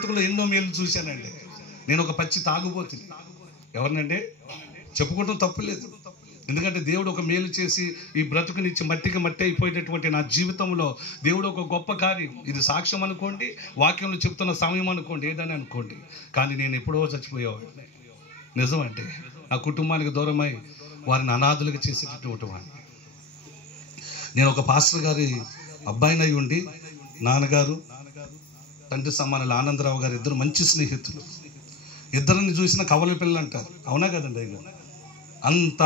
బ్రతుకులో ఎన్నో మేలు చూశానండి. నేను ఒక పచ్చి తాగుబోతుని. ఎవరినండి చెప్పుకోవడం తప్పులేదు. ఎందుకంటే దేవుడు ఒక మేలు చేసి ఈ బ్రతుకునిచ్చి మట్టికి మట్టి అయిపోయేటటువంటి నా జీవితంలో దేవుడు ఒక గొప్ప కార్యం, ఇది సాక్ష్యం అనుకోండి, వాక్యంలో చెప్తున్న సమయం అనుకోండి, ఏదని అనుకోండి. కానీ నేను ఎప్పుడో చచ్చిపోయేవాడిని. నిజం అంటే నా కుటుంబానికి దూరమై వారిని అనాథులుగా చేసేటటువంటి వాడిని. నేను ఒక పాస్టర్ గారి అబ్బాయినై ఉండి నాన్నగారు తండ్రి సమానులు ఆనందరావు గారు ఇద్దరు మంచి స్నేహితులు. ఇద్దరిని చూసిన కవల పిల్లలు అంటారు. అవునా కదండి? అంత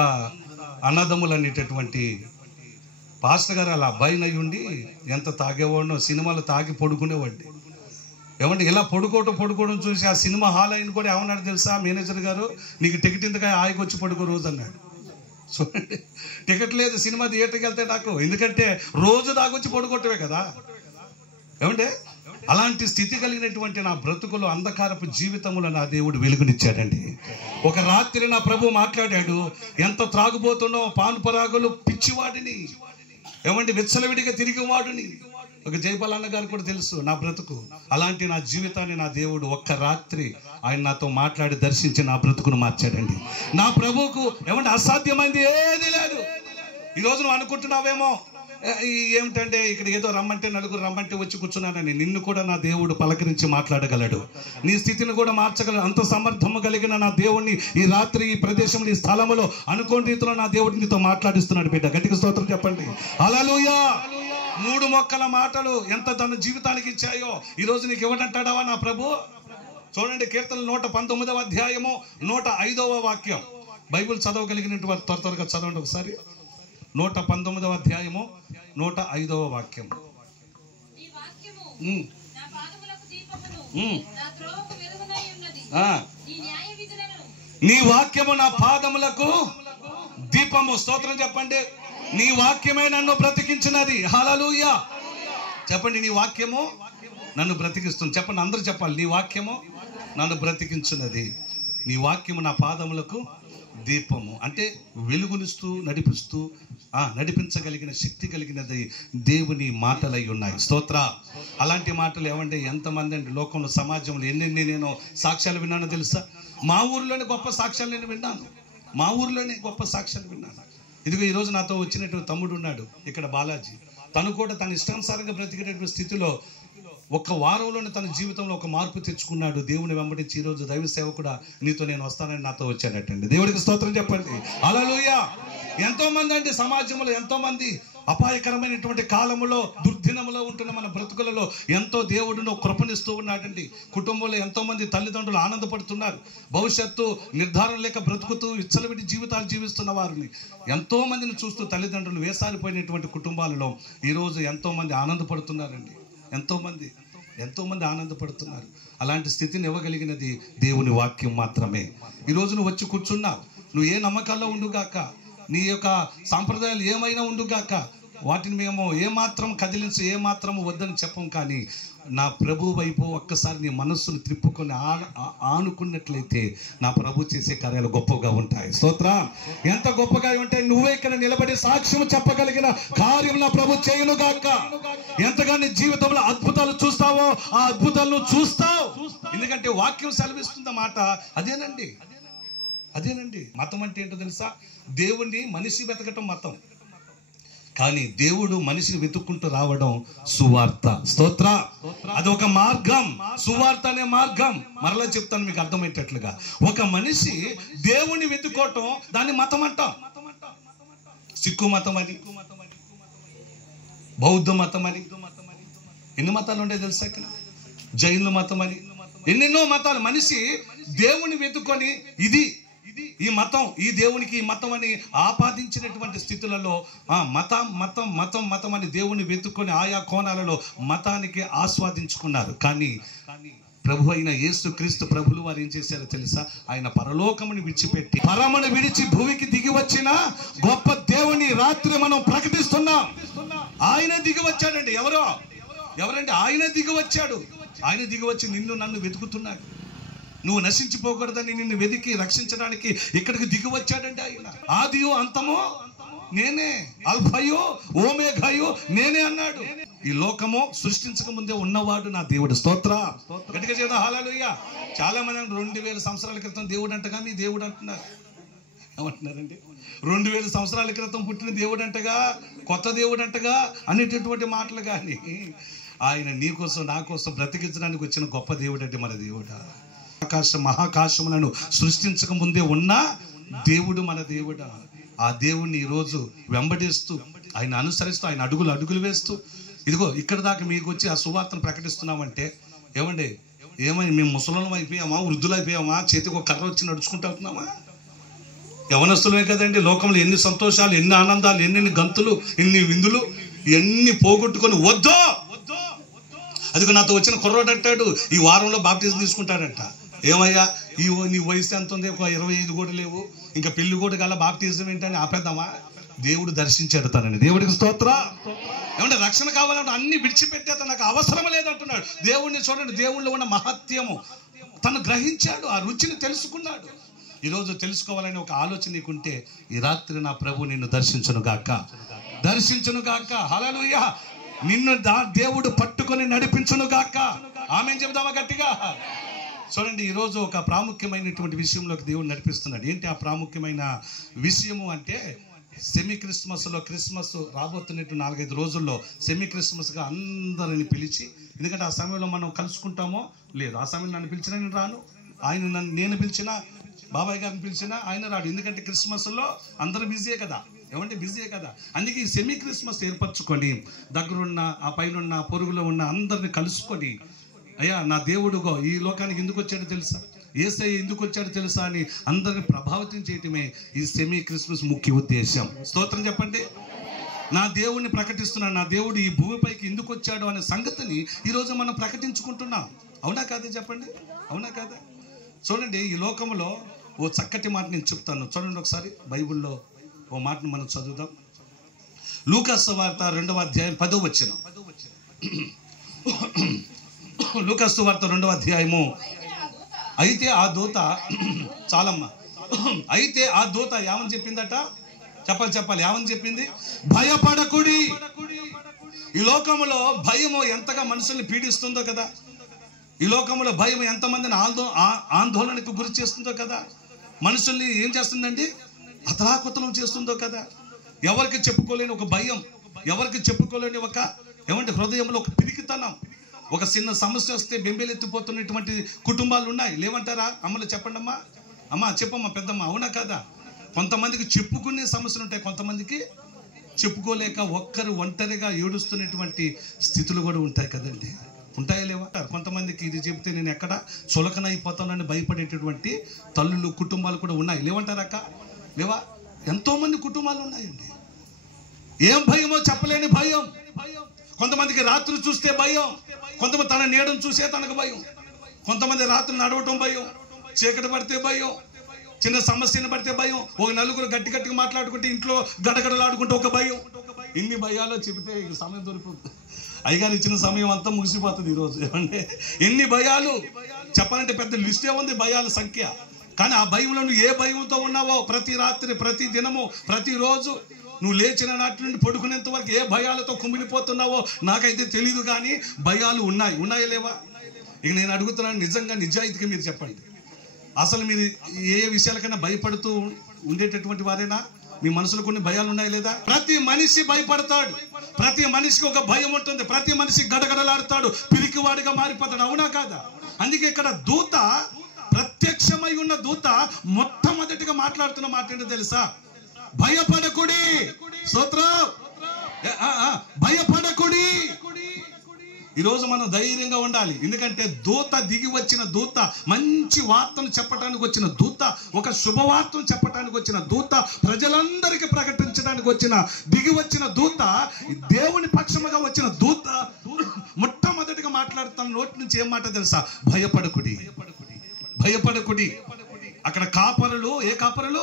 అన్నదమ్ములు అనేటటువంటి పాస్టర్ గారు అలా అబ్బాయినై ఉండి ఎంత తాగేవాడినో, సినిమాలు తాగి పడుకునేవాడిని. ఏమంటే ఇలా పడుకోవడం చూసి ఆ సినిమా హాల్ అయిన కూడా ఏమన్నాడు తెలుసా మేనేజర్ గారు, నీకు టికెట్ ఇంతగా ఆయికి వచ్చి పడుకో రోజు అన్నాడు. చూడండి, టికెట్ లేదు సినిమా థియేటర్కి వెళ్తే నాకు, ఎందుకంటే రోజు దాగొచ్చి పడుకోవటమే కదా. ఏమంటే అలాంటి స్థితి కలిగినటువంటి నా బ్రతుకులో అంధకారపు జీవితంలో నా దేవుడు వెలుగునిచ్చాడండి. ఒక రాత్రి నా ప్రభు మాట్లాడాడు, ఎంత త్రాగుబోతున్నో, పాన్పరాగులు పిచ్చివాడిని, ఏమంటే విచ్చలవిడిగా తిరిగి వాడిని. ఒక జయపాలన్న గారు కూడా తెలుసు నా బ్రతుకు. అలాంటి నా జీవితాన్ని నా దేవుడు ఒక్క రాత్రి ఆయన నాతో మాట్లాడి దర్శించి నా బ్రతుకును మార్చాడండి. నా ప్రభువుకు ఏమంటే అసాధ్యమైంది ఏది లేదు. ఈరోజు నువ్వు అనుకుంటున్నావేమో ఏమిటంటే ఇక్కడ ఏదో రమ్మంటే నలుగురు రమ్మంటే వచ్చి కూర్చున్నానని. నిన్ను కూడా నా దేవుడు పలకరించి మాట్లాడగలడు, నీ స్థితిని కూడా మార్చగలడు. అంత సమర్థము కలిగిన నా దేవుడిని ఈ రాత్రి ఈ ప్రదేశంలో ఈ స్థలంలో అనుకోని రీతిలో నా దేవుడు నీతో మాట్లాడిస్తున్నాడు. బిడ్డ గట్టిగా స్తోత్రం చెప్పండి. హల్లెలూయా. 3 మొక్కల మాటలు ఎంత తన జీవితానికి ఇచ్చాయో ఈరోజు నీకు ఇవ్వడంటాడావా నా ప్రభు? చూడండి, కీర్తనలు 119వ అధ్యాయము 105వ వాక్యం. బైబిల్ చదవగలిగినటువంటి వారు త్వరగా చదవండి ఒకసారి. 119వ అధ్యాయము 105వ వాక్యం. నీ వాక్యము నా పాదములకు దీపము. స్తోత్రం చెప్పండి. నీ వాక్యమే నన్ను బ్రతికించినది. హల్లెలూయా చెప్పండి. నీ వాక్యము నన్ను బ్రతికిస్తుంది. చెప్పండి, అందరూ చెప్పాలి. నీ వాక్యము నన్ను బ్రతికించినది. నీ వాక్యము నా పాదములకు దీపము అంటే వెలుగునిస్తూ నడిపించగలిగిన శక్తి కలిగినది దేవుని మాటలై ఉన్నాయి. స్తోత్ర. అలాంటి మాటలు ఏమంటే ఎంతమంది అండి లోకంలో సమాజంలో ఎన్నెన్ని నేను సాక్ష్యాలు విన్నానో తెలుసా? మా ఊరిలోనే గొప్ప సాక్ష్యాలు నేను విన్నాను. మా ఊరిలోనే గొప్ప సాక్ష్యాలు విన్నాను. ఇదిగో ఈరోజు నాతో వచ్చినటువంటి తమ్ముడు ఉన్నాడు ఇక్కడ, బాలాజీ. తను కూడా తన ఇష్టానుసారంగా బ్రతికేటటువంటి స్థితిలో ఒక్క వారంలోనే తన జీవితంలో ఒక మార్పు తెచ్చుకున్నాడు. దేవుని వెంబడించి ఈరోజు దైవ సేవకుడా నీతో నేను వస్తానని నాతో వచ్చానటండి. దేవుడికి స్తోత్రం చెప్పండి. హల్లెలూయా. ఎంతో మంది అండి సమాజంలో, ఎంతో మంది అపాయకరమైనటువంటి కాలములో, దుర్దినములో ఉంటున్న మన బ్రతుకులలో ఎంతో దేవుడును కృపణిస్తూ ఉన్నాడండి. కుటుంబంలో ఎంతో మంది తల్లిదండ్రులు ఆనందపడుతున్నారు. భవిష్యత్తు నిర్ధారణ లేక బ్రతుకుతూ విచ్చలవిడి జీవితాలు జీవిస్తున్న వారిని ఎంతో మందిని చూస్తూ తల్లిదండ్రులు వేసారిపోయినటువంటి కుటుంబాలలో ఈరోజు ఎంతో మంది ఆనందపడుతున్నారండి. ఎంతో మంది ఆనందపడుతున్నారు. అలాంటి స్థితిని ఇవ్వగలిగినది దేవుని వాక్యం మాత్రమే. ఈరోజు నువ్వు వచ్చి కూర్చున్నావు. నువ్వు ఏ నమ్మకాల్లో ఉండుగాక, నీ యొక్క సాంప్రదాయాలు ఏమైనా ఉండుగాక, వాటిని మేము ఏమాత్రం కదిలించి ఏమాత్రం వద్దని చెప్పం. కానీ నా ప్రభు వైపు ఒక్కసారి నీ మనస్సును త్రిప్పుకొని ఆనుకున్నట్లయితే నా ప్రభు చేసే కార్యాలు గొప్పగా ఉంటాయి. స్తోత్రం. ఎంత గొప్పగా ఉంటాయి. నువ్వే ఇక్కడ నిలబడి సాక్ష్యం చెప్పగలిగిన కార్యం నా ప్రభు చేయునుగాక. ఎంతగా నీ జీవితంలో అద్భుతాలు చూస్తావో ఆ అద్భుతాలను చూస్తావు. ఎందుకంటే వాక్యం సెలవిస్తున్న మాట అదేనండి. మతం అంటే ఏంటో తెలుసా? దేవుణ్ణి మనిషి వెతకటం మతం, కానీ దేవుడు మనిషిని వెతుక్కుంటూ రావడం సువార్త. స్తోత్ర. అది ఒక మార్గం. సువార్త అనే మార్గం. మరలా చెప్తాను మీకు అర్థమయ్యేటట్లుగా. ఒక మనిషి దేవుణ్ణి వెతుక్కోవటం దాన్ని మతం అంటాం. సిక్కు మతం అని, బౌద్ధ మతం అని, ఎన్ని మతాలు ఉండే తెలుసా? జైన్ల మతం అని, ఎన్నెన్నో మతాలు. మనిషి దేవుని వెతుక్కొని ఈ మతం, ఈ దేవునికి ఈ మతం అని ఆపాదించినటువంటి స్థితులలో మతం అని దేవుని వెతుక్కొని ఆయా కోణాలలో మతానికి ఆస్వాదించుకున్నారు. కానీ ప్రభు అయిన యేసు క్రీస్తు ప్రభులు వారు ఏం చేశారో తెలుసా? ఆయన పరలోకముని విడిచిపెట్టి పరమను విడిచి భూమికి దిగి వచ్చిన గొప్ప దేవుని రాత్రి మనం ప్రకటిస్తున్నాం. ఆయన దిగి వచ్చాడండి. ఎవరండి? ఆయన దిగి వచ్చాడు. ఆయన దిగి వచ్చి నిన్ను నన్ను వెతుకుతున్నాడు. నువ్వు నశించిపోకూడదని నిన్ను వెతికి రక్షించడానికి ఇక్కడికి దిగి వచ్చాడండి ఆయన. ఆదియో అంతమో నేనే, అల్ఫయో ఓమేఘయో నేనే అన్నాడు. ఈ లోకము సృష్టించక ముందే ఉన్నవాడు నా దేవుడు. స్తోత్ర. గట్టిగా చేద్దాం హల్లెలూయా. చాలా మంది 2000 సంవత్సరాల క్రితం దేవుడు అంటగా మీ దేవుడు అంటున్నారు. ఏమంటున్నారండి? 2000 సంవత్సరాల క్రితం పుట్టిన దేవుడు అంటగా, కొత్త దేవుడు అంటగా అనేటటువంటి మాటలు. కానీ ఆయన నీ కోసం నా కోసం బ్రతికించడానికి వచ్చిన గొప్ప దేవుడు అంటే మన దేవుడా. మహాకాశములను సృష్టించక ముందే ఉన్న దేవుడు మన దేవుడా. ఆ దేవుడిని ఈరోజు వెంబడిస్తూ, ఆయన అనుసరిస్తూ, ఆయన అడుగులు వేస్తూ, ఇదిగో ఇక్కడ దాకా మీకు వచ్చి ఆ సువార్తను ప్రకటిస్తున్నామంటే ఏమండి, ఏమై మేము ముసలం అయిపోయామా, వృద్ధులు అయిపోయామా, చేతికి ఒక కర్ర వచ్చి నడుచుకుంటూ అవుతున్నామా? యవనస్తులే కదండి. లోకంలో ఎన్ని సంతోషాలు, ఎన్ని ఆనందాలు, ఎన్ని గంతులు, ఎన్ని విందులు, ఎన్ని పోగొట్టుకొని వద్దో. అదిగో నాతో వచ్చిన కుర్రోడు అంటాడు, ఈ వారంలో బాప్టిజం తీసుకుంటాడంట. ఏమయ్యా, నీ వయసు ఎంత ఉంది? ఒక 25 కూడా లేవు, ఇంకా పెళ్లి కూడా గల బాప్టిజం ఏంటని ఆపేద్దామా? దేవుడు దర్శించాడు తనని. దేవుడికి స్తోత్ర. ఏమంటే రక్షణ కావాలంటే అన్ని విడిచిపెట్టేత నాకు అవసరం లేదంటున్నాడు. దేవుడిని చూడండి, దేవుళ్ళో ఉన్న మహత్యము తను గ్రహించాడు, ఆ రుచిని తెలుసుకున్నాడు. ఈరోజు తెలుసుకోవాలని ఒక ఆలోచన నీకుంటే ఈ రాత్రి నా ప్రభు నిన్ను దర్శించును గాక. హల్లెలూయా. నిన్ను దేవుడు పట్టుకొని నడిపించును గాక. ఆమేన్ చెప్దామా గట్టిగా? చూడండి, ఈరోజు ఒక ప్రాముఖ్యమైనటువంటి విషయంలోకి దేవుడు నడిపిస్తున్నాడు. ఏంటి ఆ ప్రాముఖ్యమైన విషయము అంటే, సెమీ క్రిస్మస్లో, క్రిస్మస్ రాబోతున్నట్టు 4-5 రోజుల్లో సెమీ క్రిస్మస్గా అందరిని పిలిచి, ఎందుకంటే ఆ సమయంలో మనం కలుసుకుంటామో లేదు. ఆ సమయంలో నన్ను పిలిచినా నేను రాను, నేను పిలిచినా, బాబాయ్ గారిని పిలిచినా ఆయన రాడు. ఎందుకంటే క్రిస్మస్లో అందరూ బిజీయే కదా. ఏమంటే బిజీయే కదా. అందుకే ఈ సెమీ క్రిస్మస్ ఏర్పరచుకొని దగ్గరున్న, ఆ పైన పొరుగులో ఉన్న అందరిని కలుసుకొని, అయ్యా నా దేవుడుగో ఈ లోకానికి ఎందుకు వచ్చాడో తెలుసా, యేసయ్య ఎందుకు వచ్చాడో తెలుసా అని అందరిని ప్రభావితం చేయటమే ఈ సెమీ క్రిస్మస్ ముఖ్య ఉద్దేశం. స్తోత్రం చెప్పండి. నా దేవుడిని ప్రకటిస్తున్నాను, నా దేవుడు ఈ భూమిపైకి ఎందుకు వచ్చాడు అనే సంగతిని ఈరోజు మనం ప్రకటించుకుంటున్నాం. అవునా కాదా చెప్పండి? అవునా కాదా? చూడండి, ఈ లోకంలో ఓ చక్కటి మాట నేను చెప్తాను. చూడండి ఒకసారి బైబిల్లో ఓ మాటను మనం చదువుదాం. లూకా సువార్త 2వ అధ్యాయం 10వ వచనం. లూకా సువార్త 2వ అధ్యాయము. అయితే ఆ దూత, చాలమ్మా, అయితే ఆ దూత ఏమని చెప్పిందట? చెప్పాలి ఏమని చెప్పింది? భయపడకుడి. ఈ లోకంలో భయము ఎంతగా మనుషుల్ని పీడిస్తుందో కదా. ఈ లోకంలో భయం ఎంతమందిని ఆందోళనకు గురి చేస్తుందో కదా. మనుషుల్ని ఏం చేస్తుందండి? అతలాకుతలం చేస్తుందో కదా. ఎవరికి చెప్పుకోలేని ఒక భయం, ఎవరికి చెప్పుకోలేని ఒక ఏమంటే హృదయంలో ఒక పిరికితనం. ఒక చిన్న సమస్య వస్తే బెంబేలెత్తిపోతున్నటువంటి కుటుంబాలు ఉన్నాయి. లేవంటారా? అమ్మలు చెప్పండి అమ్మా. అమ్మా చెప్పమ్మా, పెద్దమ్మ. అవునా కదా? కొంతమందికి చెప్పుకునే సమస్యలు ఉంటాయి, కొంతమందికి చెప్పుకోలేక ఒంటరిగా ఏడుస్తున్నటువంటి స్థితులు కూడా ఉంటాయి కదండి. ఉంటాయా లేవా? కొంతమందికి ఇది చెబితే నేను ఎక్కడ చులకనైపోతానని భయపడేటటువంటి తల్లులు, కుటుంబాలు కూడా ఉన్నాయి. లేవంటారక్క? లేవా? ఎంతోమంది కుటుంబాలు ఉన్నాయండి. ఏం భయమో చెప్పలేని భయం. కొంతమందికి రాత్రి చూస్తే భయం, కొంతమంది తన నీడను చూసే తనకు భయం, కొంతమంది రాత్రి నడవటం భయం, చీకటి పడితే భయం, చిన్న సమస్యను పడితే భయం, ఒక నలుగురు గట్టిగా మాట్లాడుకుంటే ఇంట్లో గడగడలాడుకుంటే ఒక భయం. ఇన్ని భయాలు చెబితే ఇక సమయం దొరికిపోతుంది. అయ్యగారు ఇచ్చిన సమయం అంతా ముగిసిపోతుంది ఈరోజు. ఏమంటే ఎన్ని భయాలు చెప్పాలంటే పెద్ద లిస్టే ఉంది భయాల సంఖ్య. కానీ ఆ భయంలో నువ్వు ఏ భయంతో ఉన్నావో, ప్రతి రాత్రి, ప్రతి దినము, ప్రతిరోజు నువ్వు లేచిన నాటి నుండి పడుకునేంత వరకు ఏ భయాలతో కుమిలిపోతున్నావో నాకైతే తెలియదు. కానీ భయాలు ఉన్నాయా లేవా? ఇక నేను అడుగుతున్నాను, నిజంగా నిజాయితీగా మీరు చెప్పండి, అసలు మీరు ఏ విషయాలకైనా భయపడుతూ ఉండేటటువంటి వారేనా? మీ మనసులో కొన్ని భయాలు ఉన్నాయి లేదా? ప్రతి మనిషి భయపడతాడు, ప్రతి మనిషికి ఒక భయం ఉంటుంది, ప్రతి మనిషి గడగడలాడుతాడు, పిరికివాడిగా మారిపోతాడు. అవునా కాదా? అందుకే ఇక్కడ దూత, ప్రత్యక్షమై ఉన్న దూత మొట్టమొదటిగా మాట్లాడుతున్న మాట ఏంటో తెలుసా? భయపడకుడి. స్తోత్రం. భయపడకుడి. ఈరోజు మనం ధైర్యంగా ఉండాలి. ఎందుకంటే దూత దిగి వచ్చిన దూత, మంచి వార్తను చెప్పడానికి వచ్చిన దూత, ఒక శుభవార్తను చెప్పడానికి వచ్చిన దూత, ప్రజలందరికీ ప్రకటించడానికి దిగి వచ్చిన దూత, దేవుని పక్షముగా వచ్చిన దూత మొట్టమొదటిగా మాట్లాడుతున్న నోటి నుంచి ఏం మాట తెలుసా? భయపడకుడి. భయపడకుడి. అక్కడ కాపరులు, ఏ కాపరులు?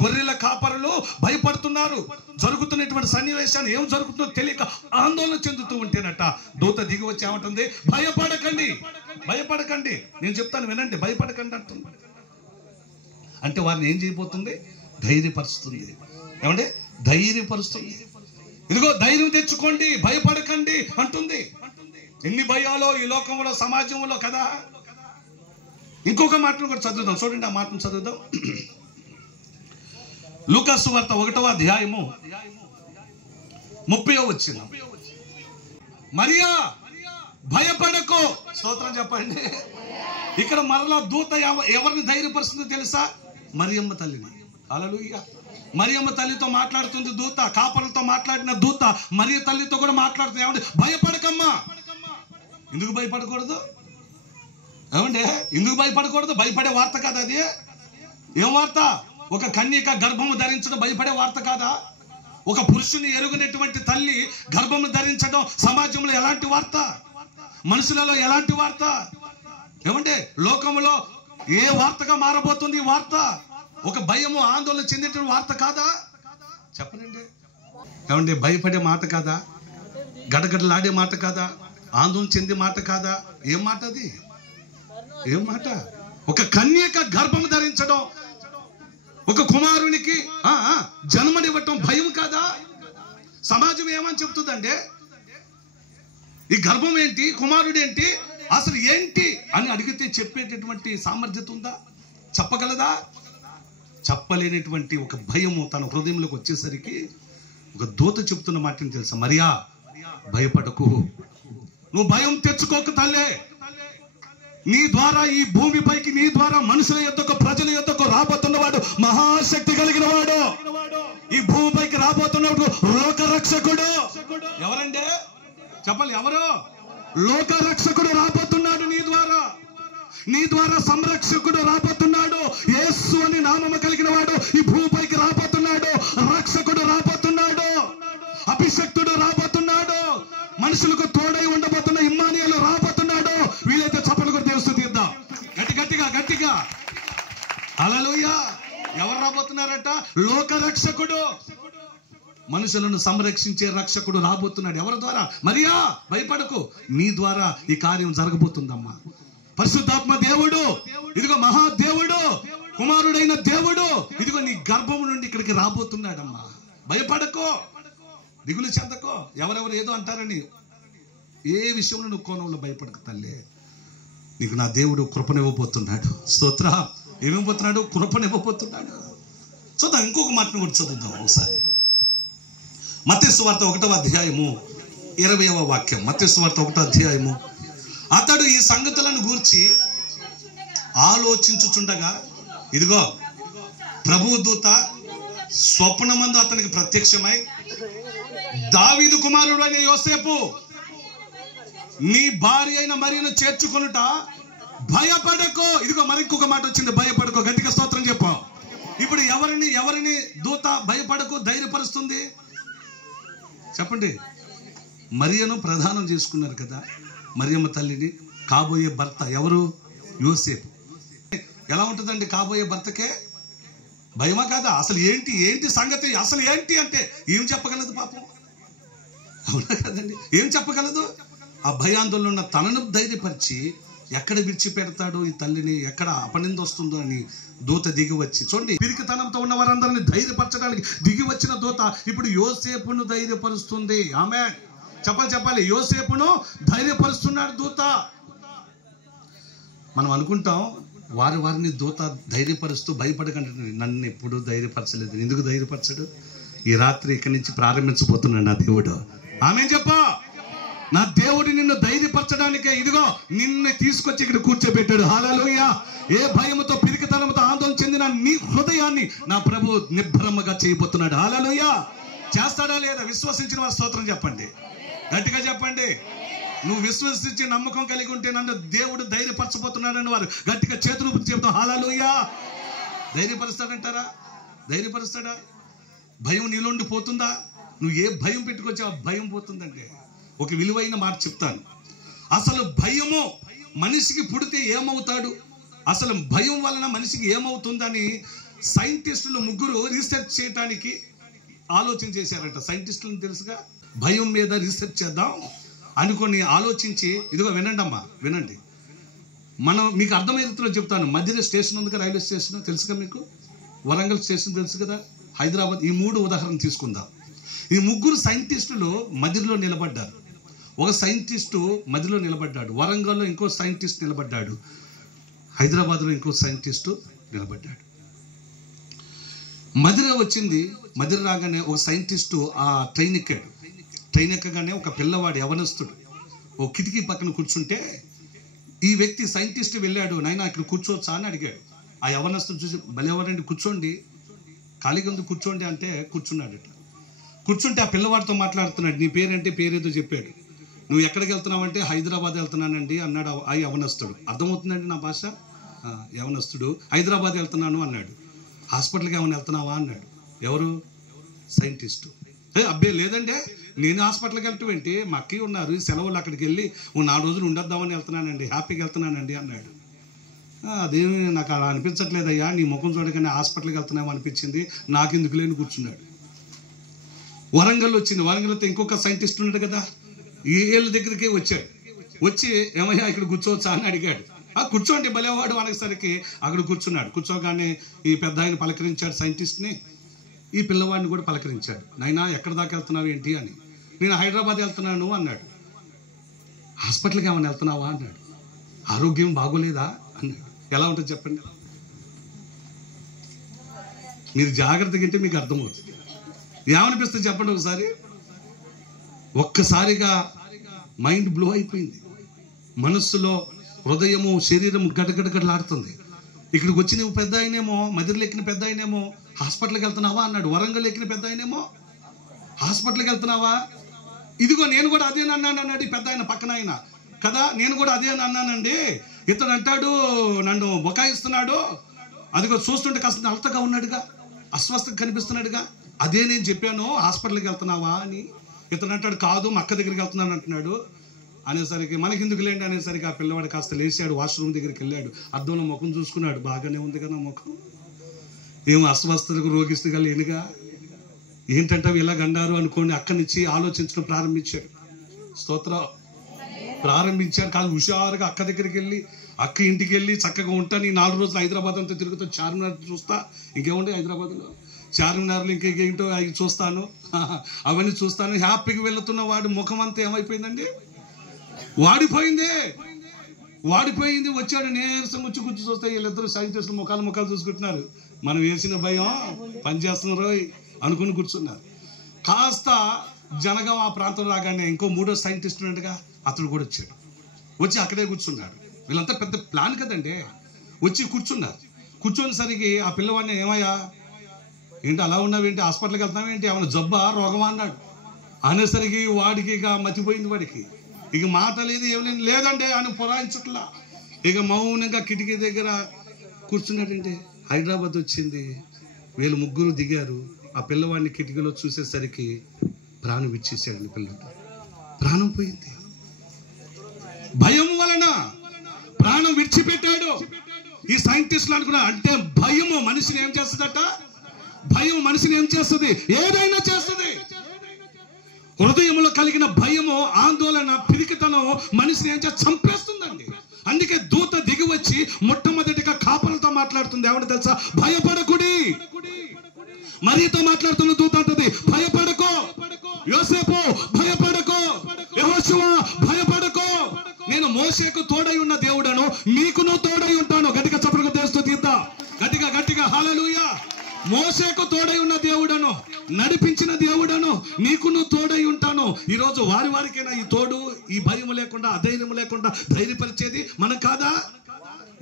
గొర్రెల కాపరులు భయపడుతున్నారు. జరుగుతున్నటువంటి సన్నివేశాన్ని ఏం జరుగుతుందో తెలియక ఆందోళన చెందుతూ ఉంటేనట దూత దిగి వచ్చి ఏమంటుంది? భయపడకండి, భయపడకండి. నేను చెప్తాను వినండి, భయపడకండి అంటుంది. అంటే వారిని ఏం చేయబోతుంది? ధైర్యపరుస్తుంది. ఏమంటే ధైర్యపరుస్తుంది. ఇదిగో ధైర్యం తెచ్చుకోండి, భయపడకండి అంటుంది. ఎన్ని భయాలో ఈ లోకంలో, సమాజంలో కదా. ఇంకొక మాటను కూడా చదువుదాం, చూడండి ఆ మాటను చదువుదాం. లూకా సువార్త 1వ అధ్యాయము 30వ వచనం. మరియా భయపడకు. స్తోత్రం చెప్పండి. ఇక్కడ మరలా దూత ఎవరిని ధైర్యపరుస్తుందో తెలుసా? మరియమ్మ తల్లిని. హల్లెలూయా. మరియమ్మ తల్లితో మాట్లాడుతుంది దూత. కాపరులతో మాట్లాడిన దూత మరియ తల్లితో కూడా మాట్లాడుతుంది. ఏమంటే భయపడకమ్మా. ఎందుకు భయపడకూడదు? ఏమంటే ఎందుకు భయపడకూడదు? భయపడే వార్త కాదు అది. ఏం వార్త? ఒక కన్యక గర్భము ధరించడం భయపడే వార్త కాదా? ఒక పురుషుని ఎరుగనటువంటి తల్లి గర్భము ధరించడం సమాజంలో ఎలాంటి వార్త? మనుషులలో ఎలాంటి వార్త? ఏమంటే లోకంలో ఏ వార్తగా మారబోతుంది ఈ వార్త? ఒక భయము, ఆందోళన చెందేటువంటి వార్త కాదా? చెప్పనండి. ఏమంటే భయపడే మాట కాదా? గడగడలాడే మాట కాదా? ఆందోళన చెందే మాట కాదా? ఏం మాట అది? ఏం మాట? ఒక కన్యక గర్భం ధరించడం, ఒక కుమారునికి జన్మనివ్వటం భయం కాదా? సమాజం ఏమని చెప్తుందంటే ఈ గర్భం ఏంటి, కుమారుడు ఏంటి, అసలు ఏంటి అని అడిగితే చెప్పేటటువంటి సామర్థ్యత ఉందా? చెప్పగలదా? చెప్పలేనటువంటి ఒక భయము తన హృదయంలోకి వచ్చేసరికి ఒక దూత చెప్తున్న మాటని తెలుసా? మరియా భయపడకు, నువ్వు భయం తెచ్చుకోక తల్లే. నీ ద్వారా ఈ భూమిపైకి, నీ ద్వారా మనుషుల యొద్దకు, ప్రజల యొద్దకు రాబోతున్నవాడు మహాశక్తి కలిగిన వాడు. ఈ భూమిపైకి రాబోతున్నవాడు లోక రక్షకుడు. ఎవరంటే చెప్పాలి? ఎవరు? లోక రక్షకుడు రాబోతున్నాడు నీ ద్వారా. నీ ద్వారా సంరక్షకుడు రాబోతున్నాడు. యేసు అని నామము కలిగిన వాడు ఈ భూమిపైకి రాబోతున్నాడు. రక్షకుడు రాబోతున్నాడు. అభిషక్తుడు రాబోతున్నాడు. మనుషులకు తోడై ఉండబోతున్న ఇమ్మానుయేలు రాబోతున్నాడు. వీలైతే చప్పలు కూడా తెలుస్తూ తీద్దాం గట్టిగా. హల్లెలూయా. ఎవరు రాబోతున్నారట? లోక రక్షకుడు. మనుషులను సంరక్షించే రక్షకుడు రాబోతున్నాడు. ఎవరి ద్వారా? మరియా భయపడకు, నీ ద్వారా ఈ కార్యం జరగబోతుందమ్మా. పరిశుద్ధాత్మ దేవుడు, ఇదిగో మహాదేవుడు, కుమారుడైన దేవుడు, ఇదిగో నీ గర్భము నుండి ఇక్కడికి రాబోతున్నాడమ్మా. భయపడకో, దిగులు చెందకో. ఎవరెవరు ఏదో అంటారని ఏ విషయంలో నువ్వు కోణంలో భయపడకు తల్లి. నీకు నా దేవుడు కృపనివ్వబోతున్నాడు. స్తోత్ర. ఏమివ్వబోతున్నాడు? కృపనివ్వబోతున్నాడు. చూద్దాం, ఇంకొక మాటను కూడా చదువుదాం ఒకసారి. మత్తయి సువార్త 1వ అధ్యాయము 20వ వాక్యం. మత్తయి సువార్త 1వ అధ్యాయము. అతడు ఈ సంగతులను గూర్చి ఆలోచించుచుండగా ఇదిగో ప్రభువు దూత స్వప్నమందు అతనికి ప్రత్యక్షమై, దావీదు కుమారుడు అయిన యోసేపు, నీ భార్య అయిన మరియను చేర్చుకొనుట భయపడకో. ఇదిగో మరింకొక మాట వచ్చింది, భయపడకో. గట్టిగా స్తోత్రం చెప్పాం. ఇప్పుడు ఎవరిని దూత భయపడకు ధైర్యపరుస్తుంది? చెప్పండి. మరియను ప్రధానం చేసుకున్నారు కదా, మరియమ్మ తల్లిని. కాబోయే భర్త ఎవరు? యోసేపు. ఎలా ఉంటుందండి కాబోయే భర్తకే? భయమా కాదా? అసలు ఏంటి సంగతి? అసలు ఏంటి అంటే ఏం చెప్పగలదు పాపం? అవునా కదండి? ఏం చెప్పగలదు? ఆ భయాందోళన ఉన్న తనను ధైర్యపరిచి ఎక్కడ విడిచిపెడతాడు ఈ తల్లిని, ఎక్కడ అపనింద వస్తుందో అని దూత దిగి వచ్చి, చూడండి, పిరికితనంతో ఉన్న వారందరినీ ధైర్యపరచడానికి దిగి వచ్చిన దూత ఇప్పుడు యోసేపును ధైర్యపరుస్తుంది. ఆమేన్. చెప్పాలి. యోసేపును ధైర్యపరుస్తున్నాడు దూత. మనం అనుకుంటాం వారిని దూత ధైర్యపరుస్తూ భయపడకండి. నన్ను ఎప్పుడు ధైర్యపరచలేదు. ఎందుకు ధైర్యపరచడు? ఈ రాత్రి ఇక్కడి నుంచి ప్రారంభించబోతున్నాడు నా దేవుడు. ఆమేన్ చెప్పా. నా దేవుడు నిన్ను ధైర్యపరచడానికే ఇదిగో నిన్ను తీసుకొచ్చి ఇక్కడ కూర్చోబెట్టాడు. హల్లెలూయా. ఏ భయముతో, పిరికితనంతో ఆందోళన చెందిన నీ హృదయాన్ని నా ప్రభు నిబ్బరముగా చేయబోతున్నాడు. హల్లెలూయా. చేస్తాడా లేదా? విశ్వసించిన వారు స్తోత్రం చెప్పండి. గట్టిగా చెప్పండి. నువ్వు విశ్వసించి నమ్మకం కలిగి ఉంటే నన్ను దేవుడు ధైర్యపరచబోతున్నాడని వారు గట్టిగా చేతులు చెప్తాం. హల్లెలూయా. ధైర్యపరుస్తాడంటారా? ధైర్యపరుస్తాడా? భయం నీలోండి పోతుందా? నువ్వు ఏ భయం పెట్టుకొచ్చి ఆ భయం పోతుందంటే ఒక విలువైన మాట చెప్తాను. అసలు భయము మనిషికి పుడితే ఏమవుతాడు, అసలు భయం వలన మనిషికి ఏమవుతుందని సైంటిస్టులు 3 రీసెర్చ్ చేయడానికి ఆలోచన చేశారట. సైంటిస్టులను తెలుసుగా, భయం మీద రీసెర్చ్ చేద్దాం అనుకొని ఆలోచించి, ఇదిగో వినండి అమ్మా, వినండి. మీకు అర్థమయ్యే రీతిలో చెప్తాను. మధ్యలో స్టేషన్ ఉంది కదా, రైల్వే స్టేషన్ తెలుసుగా మీకు. వరంగల్ స్టేషన్ తెలుసు కదా, హైదరాబాద్. ఈ 3 ఉదాహరణ తీసుకుందాం. ఈ ముగ్గురు సైంటిస్టులు మదిలో నిలబడ్డారు. ఒక సైంటిస్టు మదిలో నిలబడ్డాడు, వరంగల్లో ఇంకో సైంటిస్ట్ నిలబడ్డాడు, హైదరాబాద్లో ఇంకో సైంటిస్టు నిలబడ్డాడు. మదిర వచ్చింది. మదిర రాగానే ఒక సైంటిస్టు ఆ ట్రైన్ ఎక్కాడు. ట్రైన్ ఎక్కగానే ఒక పిల్లవాడు యవనస్తుడు ఓ కిటికీ పక్కన కూర్చుంటే ఈ వ్యక్తి సైంటిస్ట్ వెళ్ళాడు, నాయనా ఇక్కడ కూర్చోవచ్చా అని అడిగాడు. ఆ యవనస్తుడు చూసి, భలేవారండి కూర్చోండి, ఖాళీగా ఉంది కూర్చోండి అంటే కూర్చున్నాడు. ఇట్లా కూర్చుంటే ఆ పిల్లవాడితో మాట్లాడుతున్నాడు. నీ పేరంటే పేరేదో చెప్పాడు. నువ్వు ఎక్కడికి వెళ్తున్నావు అంటే హైదరాబాద్ వెళ్తున్నానండి అన్నాడు ఆ యవనస్తుడు. అర్థమవుతుందండి నా భాష? యవనస్తుడు హైదరాబాద్ వెళ్తున్నాను అన్నాడు. హాస్పిటల్కి ఏమైనా వెళ్తున్నావా అన్నాడు. ఎవరు? సైంటిస్టు. అబ్బే లేదండి, నేను హాస్పిటల్కి వెళ్ళటం ఏంటి, మా అక్కయ్య ఉన్నారు, సెలవులు అక్కడికి వెళ్ళి 4 రోజులు ఉండొద్దామని వెళ్తున్నానండి, హ్యాపీగా వెళ్తున్నానండి అన్నాడు. అదేమి నాకు అలా అనిపించట్లేదయ్యా, నీ ముఖం చూడగానే హాస్పిటల్కి వెళ్తున్నామో అనిపించింది, నాకు ఎందుకు లేని కూర్చున్నాడు. వరంగల్ వచ్చింది. వరంగల్తో ఇంకొక సైంటిస్ట్ ఉన్నాడు కదా, వీళ్ళ దగ్గరికి వచ్చాడు. వచ్చి ఏమయ్యా ఇక్కడ కూర్చోవచ్చా అని అడిగాడు. కూర్చోండి భలేవాడు అనేసరికి అక్కడ కూర్చున్నాడు. కూర్చోగానే ఈ పెద్ద ఆయన పలకరించాడు సైంటిస్ట్ని, ఈ పిల్లవాడిని కూడా పలకరించాడు. నాయనా ఎక్కడ దాకా వెళ్తున్నావు ఏంటి అని. నేను హైదరాబాద్ వెళ్తున్నాను అన్నాడు. హాస్పిటల్కి ఏమైనా వెళ్తున్నావా అన్నాడు. ఆరోగ్యం బాగోలేదా అన్నాడు. ఎలా ఉంటుంది చెప్పండి, మీరు జాగ్రత్తగా వింటే మీకు అర్థమవుతుంది. ఏమనిపిస్తుంది చెప్పండి ఒకసారి. ఒక్కసారిగా మైండ్ బ్లో అయిపోయింది. మనస్సులో హృదయము శరీరము గడగడగడలాడుతుంది. ఇక్కడికి వచ్చి నువ్వు పెద్ద ఆయనేమో, మదిరలో ఎక్కిన పెద్ద ఆయనేమో హాస్పిటల్కి వెళ్తున్నావా అన్నాడు. వరంగల్ ఎక్కిన పెద్ద ఆయనేమో హాస్పిటల్కి వెళ్తున్నావా, ఇదిగో నేను కూడా అదే అన్నాను అన్నాడు ఈ పెద్ద ఆయన పక్కన ఆయన కదా. నేను కూడా అదే అని అన్నానండి. ఇతను అంటాడు నన్ను బొకాయిస్తున్నాడు, అదిగో చూస్తుంటే కాస్త అలతగా ఉన్నాడుగా, అస్వస్థగా కనిపిస్తున్నాడుగా, అదే నేను చెప్పాను హాస్పిటల్కి వెళ్తున్నావా అని. ఇతను అంటాడు కాదు మా అక్క దగ్గరికి వెళ్తున్నాను అంటున్నాడు. అనేసరికి మనకి ఎందుకు లేండి అనేసరికి ఆ పిల్లవాడు కాస్త లేచాడు, వాష్రూమ్ దగ్గరికి వెళ్ళాడు, అద్దంలో ముఖం చూసుకున్నాడు. బాగానే ఉంది కదా ముఖం, ఏమో అస్వస్థతకు రోగిస్తుగా లేనుగా, ఏంటంటే ఇలాగన్నారు అనుకోండి. అక్కడి నుంచి ఆలోచించడం ప్రారంభించాడు. స్తోత్రం. ప్రారంభించాడు కాదు, హుషారుగా అక్క దగ్గరికి వెళ్ళి అక్క ఇంటికి వెళ్ళి చక్కగా ఉంటాను. ఈ 4 రోజులు హైదరాబాద్ అంతా తిరుగుతా, చార్మినార్ చూస్తా, ఇంకేముండే హైదరాబాద్లో చార్మినార్లు ఇంకేంటో అవి చూస్తాను, అవన్నీ చూస్తాను. హ్యాపీగా వెళ్తున్న వాడు ముఖం అంతా ఏమైపోయిందండి, వాడిపోయింది. వచ్చాడు నీరసం వచ్చి కూర్చు చూస్తే వీళ్ళిద్దరు సైంటిస్టులు ముఖాలు చూసుకుంటున్నారు. మనం వేసిన భయం పనిచేస్తున్నారు అనుకుని కూర్చున్నారు. కాస్త జనగం ఆ ప్రాంతం రాగానే ఇంకో 3వ సైంటిస్ట్ ఉన్నట్టుగా అతడు కూడా వచ్చాడు. వచ్చి అక్కడే కూర్చున్నాడు. వీళ్ళంతా పెద్ద ప్లాన్ కదండి. వచ్చి కూర్చున్నారు. కూర్చొనిసరికి ఆ పిల్లవాడిని ఏమయ్యా ఏంటి అలా ఉన్నావేంటి, హాస్పిటల్కి వెళ్తావు ఏంటి, ఏమైనా జబ్బా రోగమా అన్నాడు. అనేసరికి వాడికి ఇక మతిపోయింది. వాడికి ఇక మాట లేదు ఏం లేదు, లేదండి అని పురాయించట్లా. ఇక మౌనంగా కిటికీ దగ్గర కూర్చున్నాడంటే హైదరాబాద్ వచ్చింది. వీళ్ళు ముగ్గురు దిగారు. ఆ పిల్లవాడిని కిటికీలో చూసేసరికి ప్రాణం ఇచ్చేసాడు. పిల్లడు ప్రాణం పోయింది. భయం వలన ప్రాణం విడిచిపెట్టాడు. ఈ సైంటిస్టులు అనుకున్నా అంటే భయము మనిషిని ఏం చేస్తుందట, భయం మనిషిని ఏం చేస్తుంది, ఏదైనా చేస్తుంది. హృదయంలో కలిగిన భయము, ఆందోళన, పిరికితనం మనిషిని ఏం చేసి చంపేస్తుందండి. అందుకే దూత దిగి వచ్చి మొట్టమొదటిగా కాపలతో మాట్లాడుతుంది. ఏమంటే తెలుసా, భయపడకుడి. మరియతో మాట్లాడుతున్న దూత అంటది భయపడకో. యోసేపు భయపడకో. యెహోషువ భయపడకో. నేను మోషేకు తోడై ఉన్న దేవుడను, నీకును తోడై ఉంటాను. గట్టిగా చప్పట్లు చేస్తూ తీద్దాం. గట్టిగా హల్లెలూయా. మోషేకు తోడై ఉన్న దేవుడను, నడిపించిన దేవుడను, నీకును తోడై ఉంటాను. ఈరోజు వారికైనా ఈ తోడు, ఈ భయం లేకుండా, అధైర్యం లేకుండా ధైర్యపరిచేది మనం కాదా?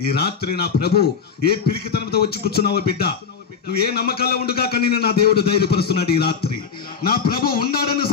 ఈ రాత్రి నా ప్రభు ఏ పిరికితనంతో వచ్చి కూర్చున్నావో బిడ్డ, నువ్వు ఏ నమ్మకాల్లో ఉండుగా కానీ నా దేవుడు ధైర్యపరుస్తున్నాడు. ఈ రాత్రి నా ప్రభు ఉన్నాడని